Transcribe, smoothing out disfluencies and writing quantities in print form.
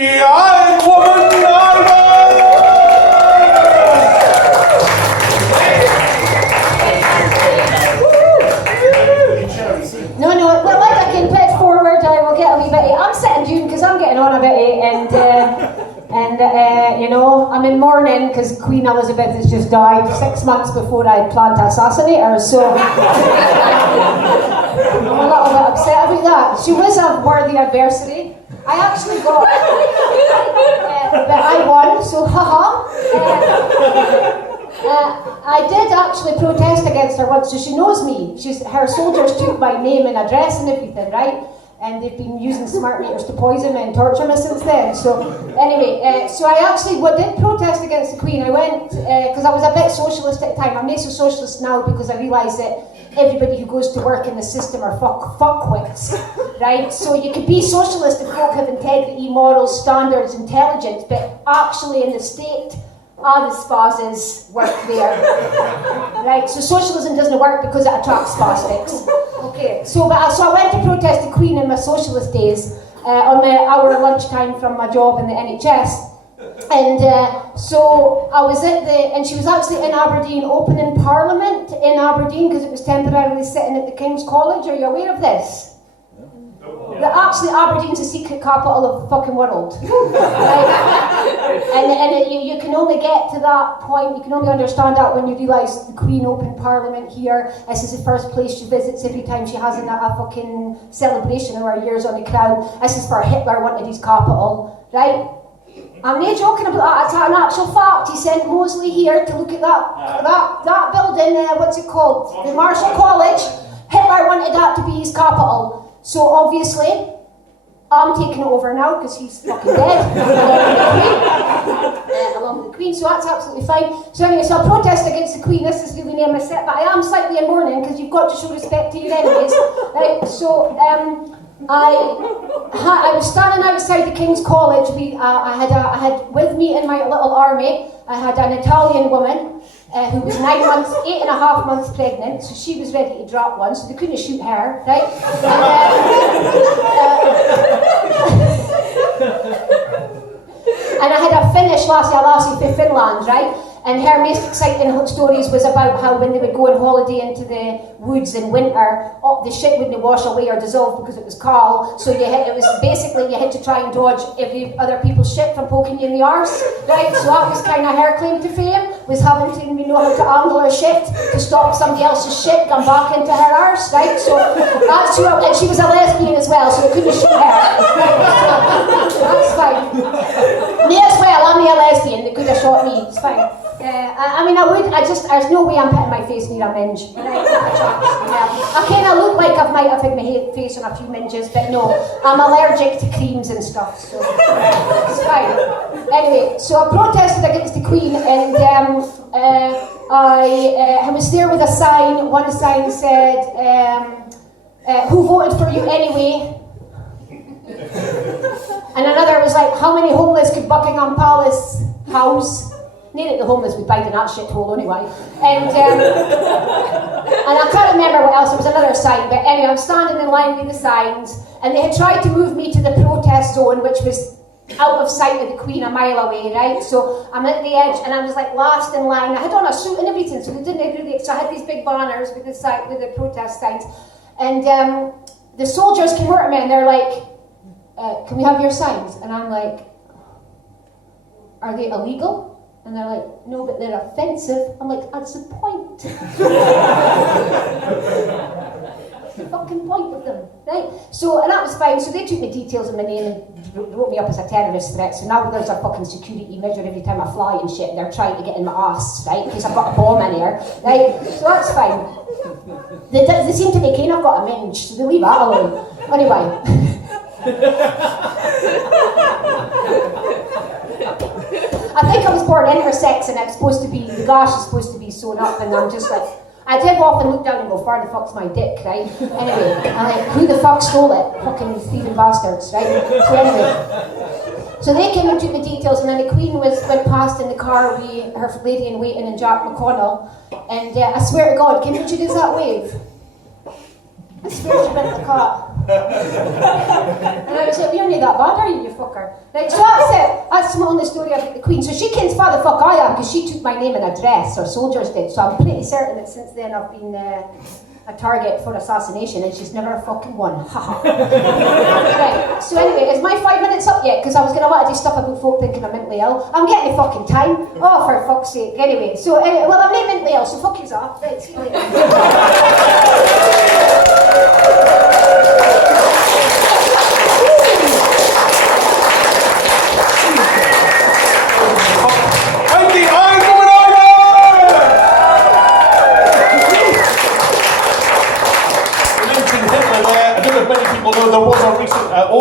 Iron Woman No, well, like I can put forward, I will get a wee bit. I'm sitting June because I'm getting on a bit, and you know, I'm in mourning because Queen Elizabeth has just died 6 months before I planned to assassinate her, so I'm a little bit upset about that. She was a worthy adversary. I actually got, but I won, so haha. I did actually protest against her once, so she knows me. Her soldiers took my name and address and everything, right? And they've been using smart meters to poison me and torture me since then. So anyway, so I actually did protest against the Queen. I went, because I was a bit socialist at the time. I'm not so socialist now because I realise that everybody who goes to work in the system are fuckwits, right? So you could be socialist if folk have integrity, morals, standards, intelligence, but actually in the state, all the spouses work there, right? So socialism doesn't work because it attracts spastics. Okay, so I went to protest the Queen in my socialist days on my hour lunchtime from my job in the NHS. And so I was and she was actually in Aberdeen opening Parliament in Aberdeen because it was temporarily sitting at the King's College. Are you aware of this? That actually Aberdeen's the secret capital of the fucking world. Right? And you can only get to that point, you can only understand that when you realise the Queen opened Parliament here. This is the first place she visits every time she has a fucking celebration of her years on the crown. This is where Hitler wanted his capital, right? I'm not joking about that, it's an actual fact. He sent Mosley here to look at that building, what's it called? The Marshall College. Hitler wanted that to be his capital. So obviously, I'm taking it over now because he's fucking dead, along with the Queen, so that's absolutely fine. So anyway, so I protest against the Queen. This is really near my set, but I am slightly in mourning because you've got to show respect to your enemies. Right? So I was standing outside the King's College. I had with me in my little army, I had an Italian woman who was 8.5 months pregnant, so she was ready to drop one, so they couldn't shoot her, right? And I had a Finnish lassie from Finland, right? And her most exciting stories was about how when they would go on holiday into the woods in winter, the shit wouldn't wash away or dissolve because it was cold. So you had to try and dodge every other people's shit from poking you in the arse, right? So that was kind of her claim to fame, was having to know how to angle her shit to stop somebody else's shit going back into her arse, right? So that's who, and she was a lesbian as well, so they couldn't shoot her. Right? So that's fine. Me as well, I'm a lesbian, they could have shot me, it's fine. There's no way I'm putting my face near a minge. Right? I kind of look like I might have had my face on a few minges, but no, I'm allergic to creams and stuff, so it's fine. Anyway, so I protested against the Queen, and I was there with a sign. One sign said, who voted for you anyway? And another was like, how many homeless could Buckingham Palace house? Nearly the homeless would bite in that shithole anyway. And I can't remember what else, there was another sign, but anyway, I'm standing in line with the signs, and they had tried to move me to the protest zone, which was out of sight of the Queen a mile away, right? So I'm at the edge, and I was like last in line. I had on a suit and everything, so they didn't really, so I had these big banners with the protest signs. And the soldiers came over to me, and they're like, can we have your signs? And I'm like, are they illegal? And they're like, no, but they're offensive. I'm like, that's the point. That's the fucking point of them, right? So, and that was fine. So they took the details of my name and wrote me up as a terrorist threat. So now there's a fucking security measure every time I fly and shit. They're trying to get in my ass, right? Because I've got a bomb in here, right? So that's fine. They seem to be keen I've got a minge, so they leave that alone. Anyway. I think I was born intersex and it's supposed to be, the gash is supposed to be sewn up, and I'm just like, I did often look down and go, where the fuck's my dick, right? Anyway, I'm like, who the fuck stole it? Fucking thieving bastards, right? So anyway, so they came and took the details, and then the Queen went past in the car with her lady in waiting and Jack McConnell, and I swear to God, can you do that wave? I swear she went in the car. And I was like, you're not that bad, are you fucker? Like, so that's it. That's the only story about the Queen. So she kens far the fuck I am, because she took my name and address, or soldiers did. So I'm pretty certain that since then I've been a target for assassination, and she's never fucking won. Right, so anyway, is my 5 minutes up yet? Because I was going to want to do stuff about folk thinking I'm mentally ill. I'm getting the fucking time. Oh, for fuck's sake. Anyway, so, well, I'm not mentally ill.